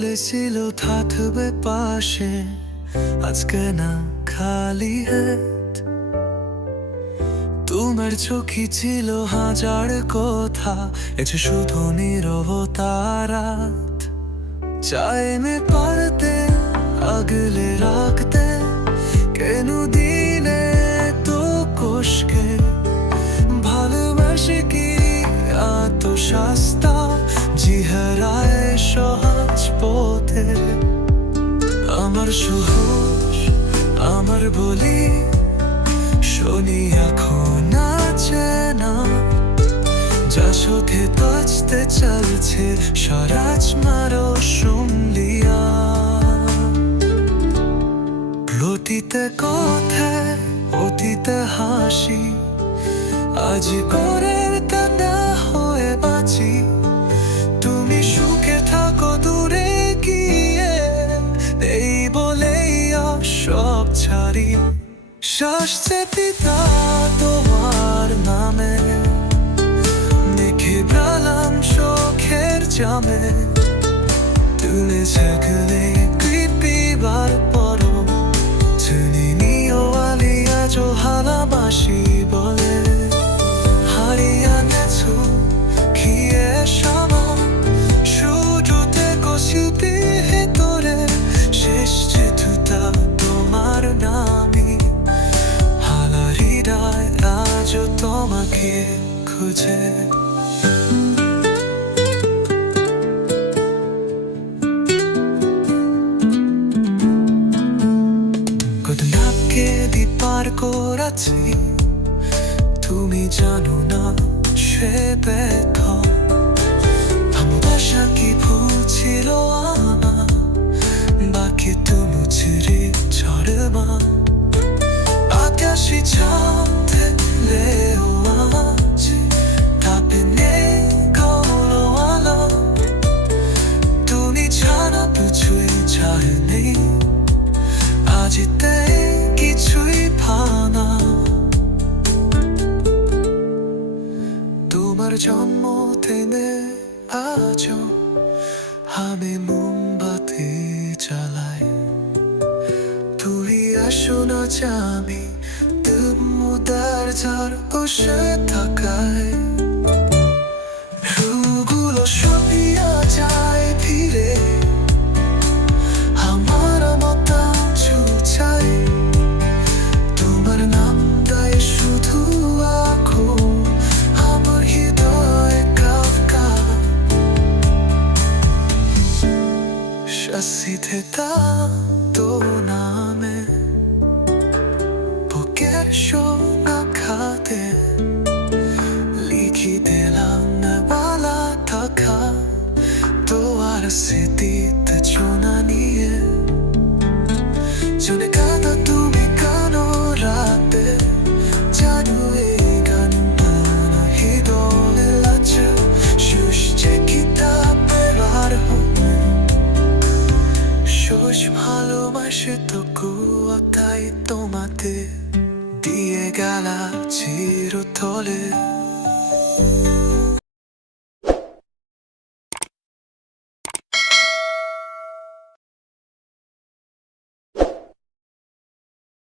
বলেছিল থাকবে পাশে, আজকে না খালি হাত। তোমার চোখে ছিল হাজার কথা, এছে শুধু নীরবতা রাত। চাইলে পারতে আগলে রাখতে, কেন দিনে তো কষ্টকে। ভালোবাসে কি এত সস্তা, যে হারায় সহজ পথে। আমার সহজ আমার বলি শুনি এখন আছে না, যা চোখে বাঁচতে চলছে স্বরাজ মারো শুনলিয়া। প্রতিতে কথায় অতীতে হাসি, আজ করে কান্না হয়ে বাঁচি। তুমি সুখে থাকো দূরে গিয়ে, এই বলেই সব ছাড়ি। শ্বাসছে পিতা তোমার নামে, মেখে গেলাম চোখের জামে। তুলেছে গেলে কৃপিবার পরো, তুমি নিও আলিয়া জো ভালোবাসি বলে। হারিয়ে গেছো কি সমান, শুরুতে কষিপি ভেতরে, শেষ যেটুটা তোমার নামই। হালা হৃদয় আজ তোমাকে খুঁজে। কত নাপকে পার করেছি, তুমি জানো না সে ব্যথা। ভালোবাসা কি ভুল ছিল আমার, বাকি তুমি ছিঁড়ে ঝড়মা। আকাশে চাঁদ থাকলেও আজ তাপে নেই কোনো আলো। তুমি জানা কিছুই ছাড়েনি, আজ কিছুই ভাঙা। তোমার জন্মদিনে আজও আমি মোমবাতি জ্বালাই। তুই আসো না আমি উদার ঝড় বসে থাকায়। রুগুলো সরিয়া যায় ফিরে, আমার মতো চাই। তোমার নাম দেয় শুধু আঁখো, আমার হৃদয় কাফকা। শাসিতে তা তো নামে, বুকের সোনা খাতে লিখি দিলাম না বালা থাকা। তোমার স্মৃতিতে চোনা নিয়ে চলে কাঁদা তুমি কানো রাতে। জানো এই গানটা না হৃদয়ে লাগছে, শেষ যে কিতাবের আর হবে। শেষ ভালোবাসে তো কুয়াতাই তোমাতে দিয়ে গেলা চিরতলে।